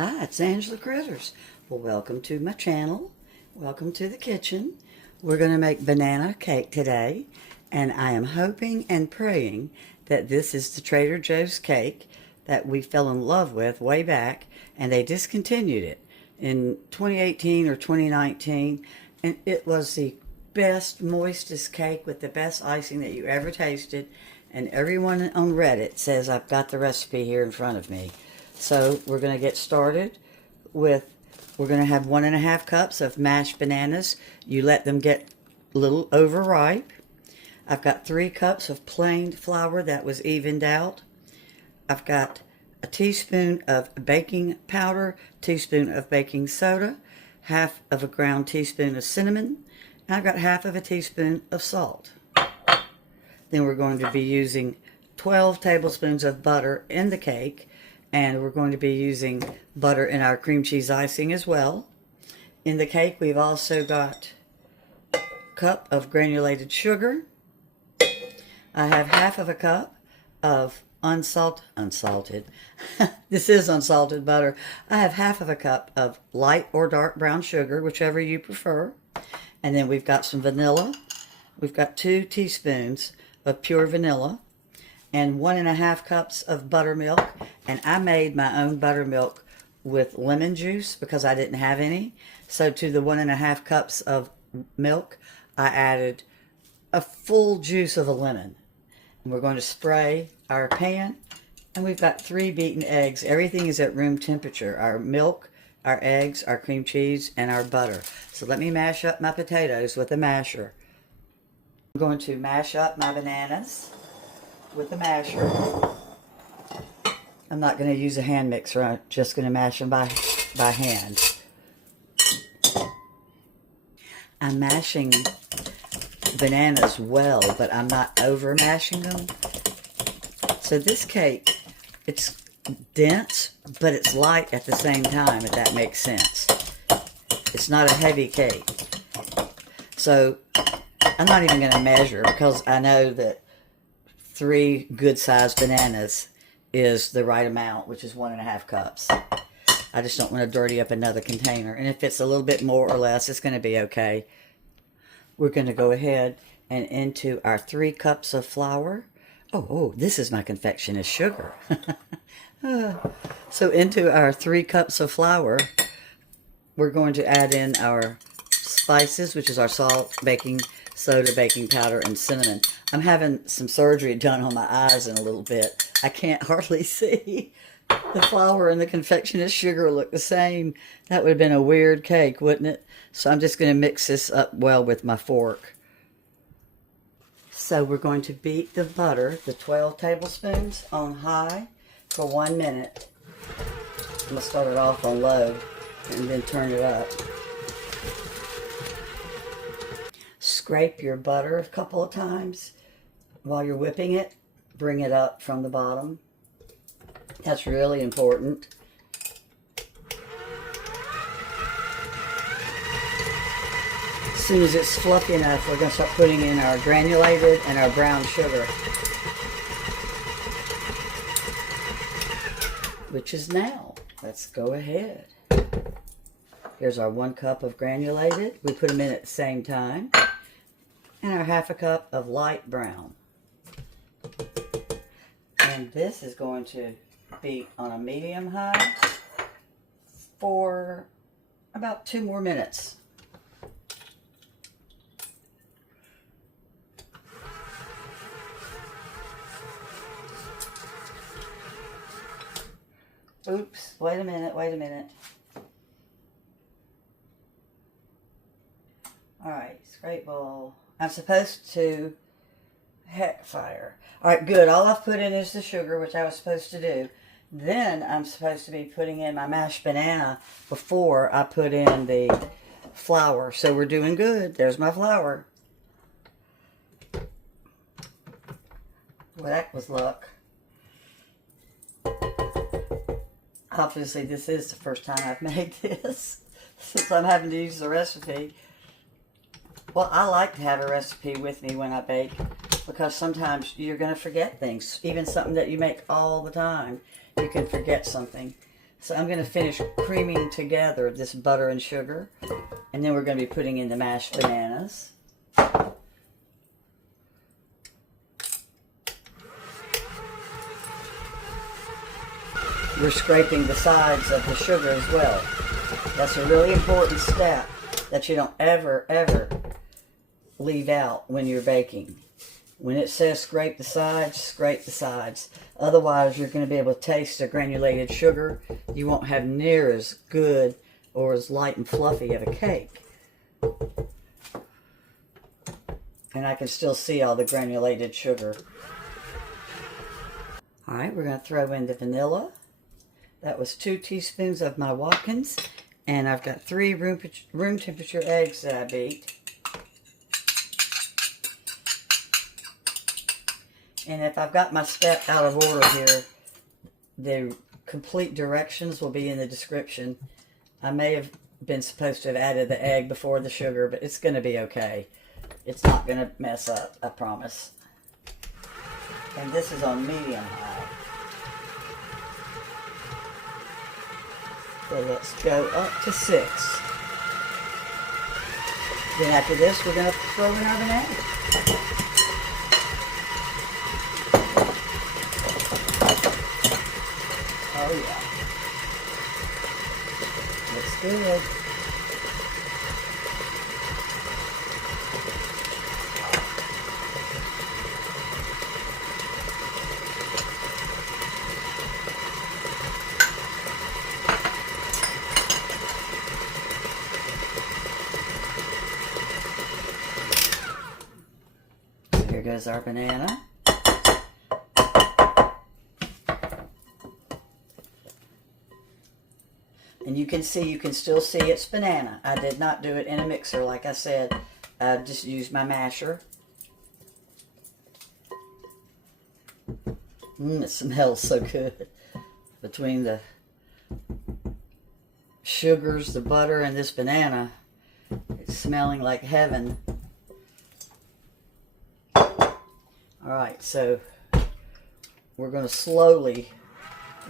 Hi, it's Angela Critters. Well, welcome to my channel. Welcome to the kitchen. We're going to make banana cake today, and I am hoping and praying that this is the Trader Joe's cake that we fell in love with way back, and they discontinued it in 2018 or 2019, and it was the best, moistest cake with the best icing that you ever tasted, and everyone on Reddit says I've got the recipe here in front of me. So we're going to get started with, we're going to have 1.5 cups of mashed bananas. You let them get a little overripe. I've got 3 cups of plain flour that was evened out. I've got a teaspoon of baking powder, teaspoon of baking soda, half of a ground teaspoon of cinnamon, and I've got half of a teaspoon of salt. Then we're going to be using 12 tablespoons of butter in the cake. And we're going to be using butter in our cream cheese icing as well. In the cake, we've also got a cup of granulated sugar. I have half of a cup of unsalted. This is unsalted butter. I have half of a cup of light or dark brown sugar, whichever you prefer. And then we've got some vanilla. We've got 2 teaspoons of pure vanilla. And 1.5 cups of buttermilk, and I made my own buttermilk with lemon juice because I didn't have any. So to the 1.5 cups of milk, I added a full juice of a lemon. And we're going to spray our pan, and we've got 3 beaten eggs. Everything is at room temperature. Our milk, our eggs, our cream cheese, and our butter. So let me mash up my potatoes with a masher. I'm going to mash up my bananas with a masher. I'm not going to use a hand mixer. I'm just going to mash them by hand. I'm mashing bananas well, but I'm not over mashing them. So this cake, it's dense, but it's light at the same time, if that makes sense. It's not a heavy cake. So I'm not even going to measure because I know that 3 good-sized bananas is the right amount, which is 1.5 cups. I just don't want to dirty up another container. And if it's a little bit more or less, it's going to be okay. We're going to go ahead and into our 3 cups of flour. Oh, this is my confectionist sugar. So into our 3 cups of flour, we're going to add in our spices, which is our salt, baking soda, baking powder, and cinnamon. I'm having some surgery done on my eyes in a little bit. I can't hardly see. The flour and the confectionist sugar look the same. That would have been a weird cake, wouldn't it? So I'm just going to mix this up well with my fork. So we're going to beat the butter, the 12 tablespoons, on high for 1 minute. I'm going to start it off on low and then turn it up. Scrape your butter a couple of times while you're whipping it. Bring it up from the bottom. That's really important. As soon as it's fluffy enough, we're going to start putting in our granulated and our brown sugar, which is now. Let's go ahead. Here's our 1 cup of granulated. We put them in at the same time. And our half a cup of light brown. And this is going to be on a medium high for about 2 more minutes. Oops, wait a minute. Alright, scrape bowl. I'm supposed to fire. Alright, good. All I've put in is the sugar, which I was supposed to do. Then I'm supposed to be putting in my mashed banana before I put in the flour. So we're doing good. There's my flour. Well, that was luck. Obviously, this is the first time I've made this, since I'm having to use the recipe. Well, I like to have a recipe with me when I bake because sometimes you're going to forget things. Even something that you make all the time, you can forget something. So I'm going to finish creaming together this butter and sugar. And then we're going to be putting in the mashed bananas. We're scraping the sides of the sugar as well. That's a really important step that you don't ever leave out when you're baking. When it says scrape the sides, scrape the sides. Otherwise, you're going to be able to taste the granulated sugar. You won't have near as good or as light and fluffy of a cake. And I can still see all the granulated sugar. All right, we're going to throw in the vanilla. That was 2 teaspoons of my Watkins. And I've got 3 room temperature eggs that I beat. And if I've got my step out of order here, the complete directions will be in the description. I may have been supposed to have added the egg before the sugar, but it's going to be okay. It's not going to mess up, I promise. And this is on medium high. So let's go up to 6. Then after this, we're going to throw in our bananas. Oh yeah. Looks good. So here goes our banana. And you can still see it's banana. I did not do it in a mixer, like I said. I just used my masher. It smells so good. Between the sugars, the butter, and this banana, it's smelling like heaven. Alright, so we're going to slowly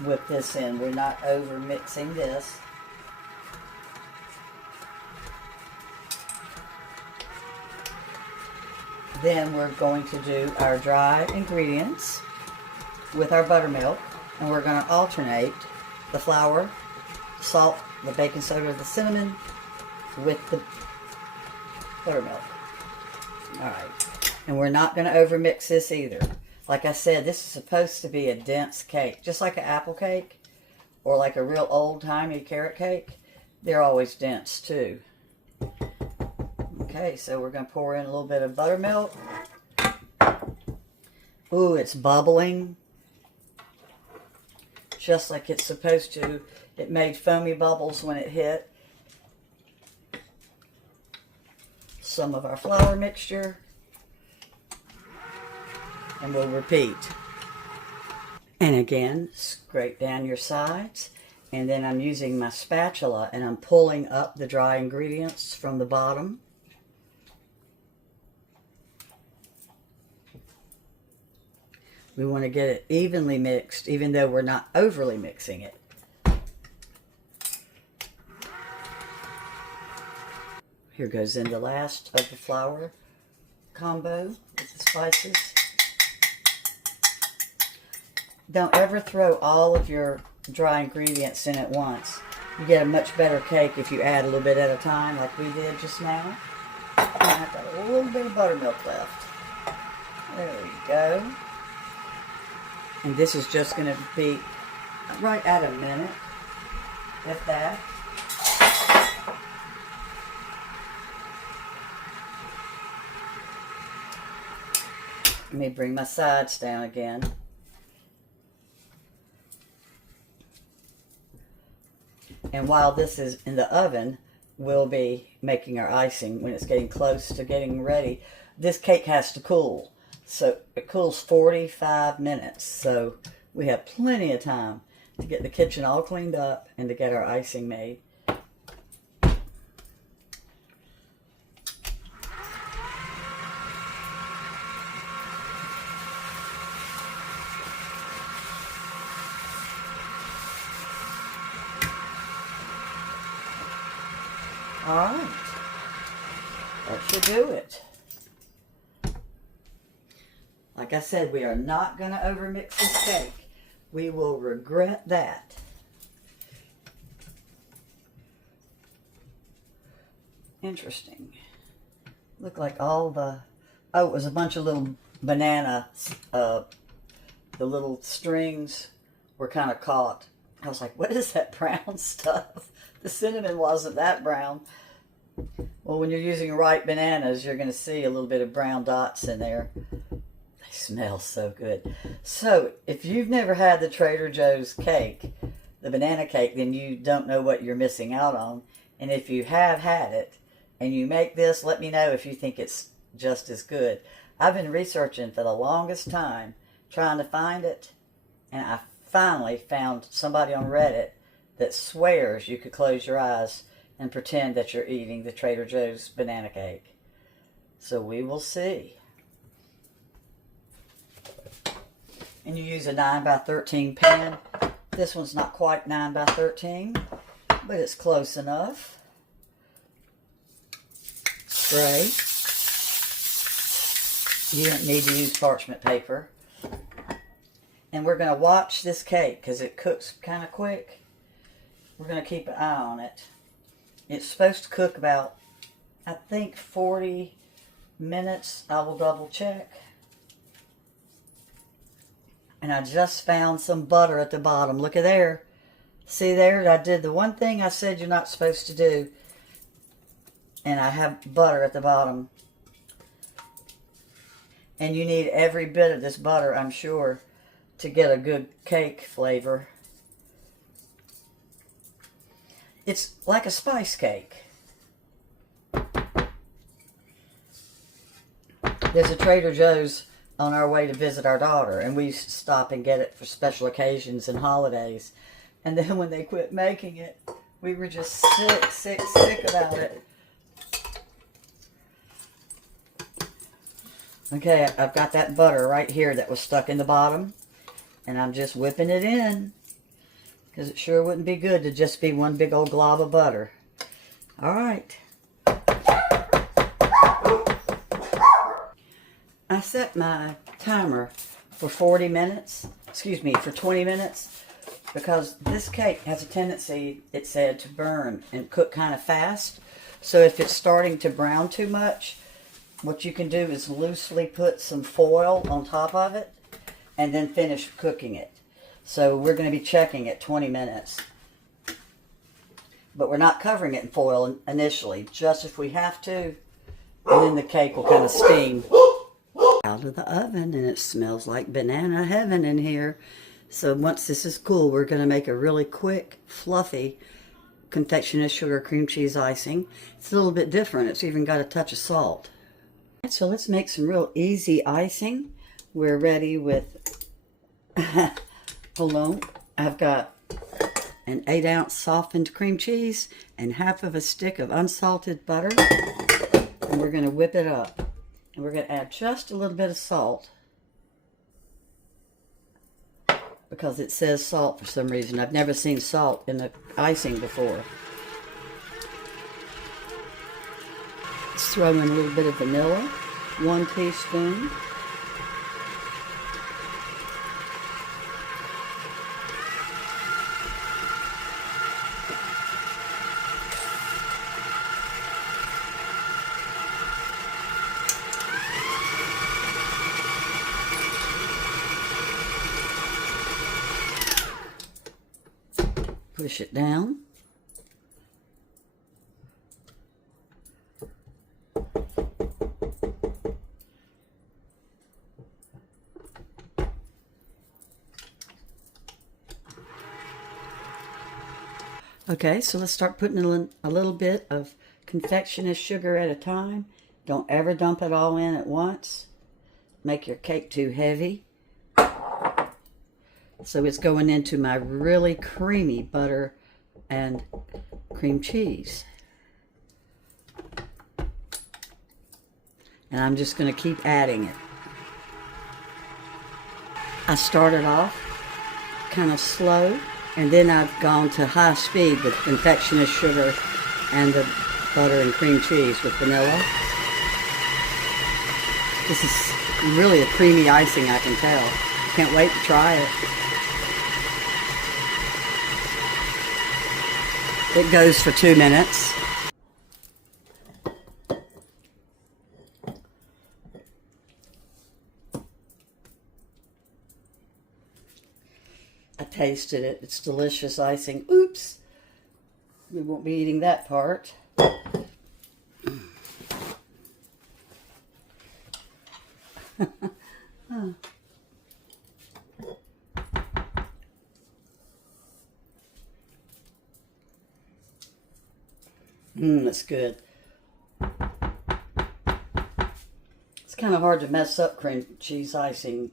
whip this in. We're not over mixing this. Then we're going to do our dry ingredients with our buttermilk, and we're going to alternate the flour, the salt, the baking soda, the cinnamon with the buttermilk. Alright, and we're not going to over mix this either. Like I said, this is supposed to be a dense cake, just like an apple cake or like a real old-timey carrot cake. They're always dense too. Okay, so we're going to pour in a little bit of buttermilk. Ooh, it's bubbling. Just like it's supposed to. It made foamy bubbles when it hit. Some of our flour mixture. And we'll repeat. And again, scrape down your sides. And then I'm using my spatula and I'm pulling up the dry ingredients from the bottom. We want to get it evenly mixed, even though we're not overly mixing it. Here goes in the last of the flour combo with the spices. Don't ever throw all of your dry ingredients in at once. You get a much better cake if you add a little bit at a time, like we did just now. And I've got a little bit of buttermilk left. There we go. And this is just going to be right at a minute, if that. Let me bring my sides down again. And while this is in the oven, we'll be making our icing when it's getting close to getting ready. This cake has to cool. So it cools 45 minutes. So we have plenty of time to get the kitchen all cleaned up and to get our icing made. All right. That should do it. Like I said, we are not going to overmix this cake. We will regret that. Interesting. Look like all the... Oh, it was a bunch of little banana... the little strings were kind of caught. I was like, what is that brown stuff? The cinnamon wasn't that brown. Well, when you're using ripe bananas, you're going to see a little bit of brown dots in there. They smell so good. So, if you've never had the Trader Joe's cake, the banana cake, then you don't know what you're missing out on. And if you have had it, and you make this, let me know if you think it's just as good. I've been researching for the longest time, trying to find it, and I finally found somebody on Reddit that swears you could close your eyes and pretend that you're eating the Trader Joe's banana cake. So we will see. And you use a 9x13 pan. This one's not quite 9x13, but it's close enough. Spray. You don't need to use parchment paper. And we're going to watch this cake because it cooks kind of quick. We're going to keep an eye on it. It's supposed to cook about, I think, 40 minutes. I will double check. And I just found some butter at the bottom. Look at there. See there? I did the one thing I said you're not supposed to do. And I have butter at the bottom. And you need every bit of this butter, I'm sure, to get a good cake flavor. It's like a spice cake. There's a Trader Joe's on our way to visit our daughter, and we used to stop and get it for special occasions and holidays. And then when they quit making it, we were just sick about it. Okay, I've got that butter right here that was stuck in the bottom, and I'm just whipping it in because it sure wouldn't be good to just be one big old glob of butter. All right. I set my timer for 40 minutes, for 20 minutes, because this cake has a tendency, it said, to burn and cook kind of fast. So if it's starting to brown too much, what you can do is loosely put some foil on top of it and then finish cooking it. So we're going to be checking at 20 minutes. But we're not covering it in foil initially, just if we have to, and then the cake will kind of steam. Out of the oven, and it smells like banana heaven in here. So once this is cool, we're going to make a really quick, fluffy confectioner's sugar cream cheese icing. It's a little bit different. It's even got a touch of salt. So let's make some real easy icing. We're ready with, hold on, I've got an 8-ounce softened cream cheese and half of a stick of unsalted butter. And we're going to whip it up. And we're going to add just a little bit of salt. Because it says salt for some reason. I've never seen salt in the icing before. Let's throw in a little bit of vanilla. 1 teaspoon. Push it down. Okay, so let's start putting in a little bit of confectioner's sugar at a time. Don't ever dump it all in at once. Make your cake too heavy. So it's going into my really creamy butter and cream cheese. And I'm just going to keep adding it. I started off kind of slow, and then I've gone to high speed with confectioner's sugar and the butter and cream cheese with vanilla. This is really a creamy icing, I can tell. Can't wait to try it. It goes for 2 minutes. I tasted it. It's delicious icing. Oops. We won't be eating that part. That's good. It's kind of hard to mess up cream cheese icing.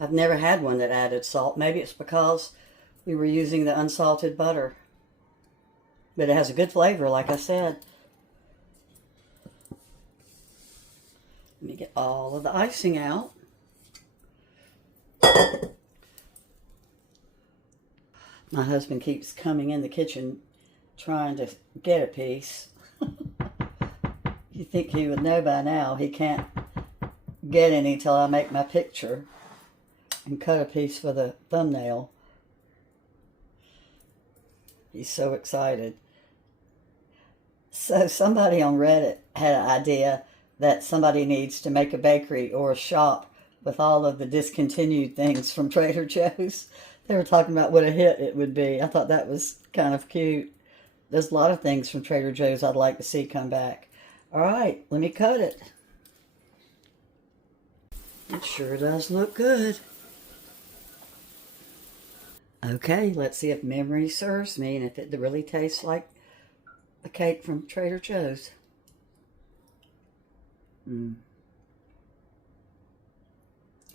I've never had one that added salt. Maybe it's because we were using the unsalted butter. But it has a good flavor, like I said. Let me get all of the icing out. My husband keeps coming in the kitchen trying to get a piece. You'd think he would know by now. He can't get any till I make my picture and cut a piece for the thumbnail. He's so excited. So somebody on Reddit had an idea that somebody needs to make a bakery or a shop with all of the discontinued things from Trader Joe's. They were talking about what a hit it would be. I thought that was kind of cute. There's a lot of things from Trader Joe's I'd like to see come back. All right, let me cut it. It sure does look good. Okay, let's see if memory serves me and if it really tastes like a cake from Trader Joe's.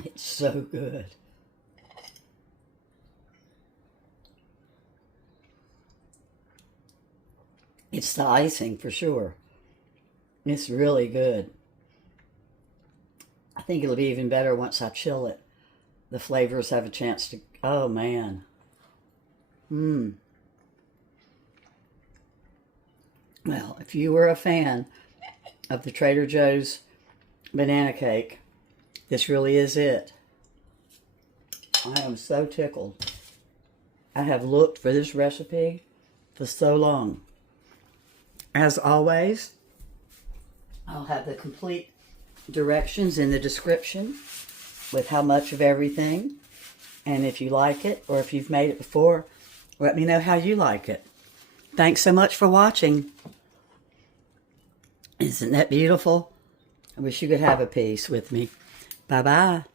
It's so good. It's the icing for sure. It's really good. I think it'll be even better once I chill it. The flavors have a chance to, oh man. Well, if you were a fan of the Trader Joe's banana cake, this really is it. I am so tickled. I have looked for this recipe for so long. As always, I'll have the complete directions in the description with how much of everything. And if you like it, or if you've made it before, let me know how you like it. Thanks so much for watching. Isn't that beautiful? I wish you could have a piece with me. Bye-bye.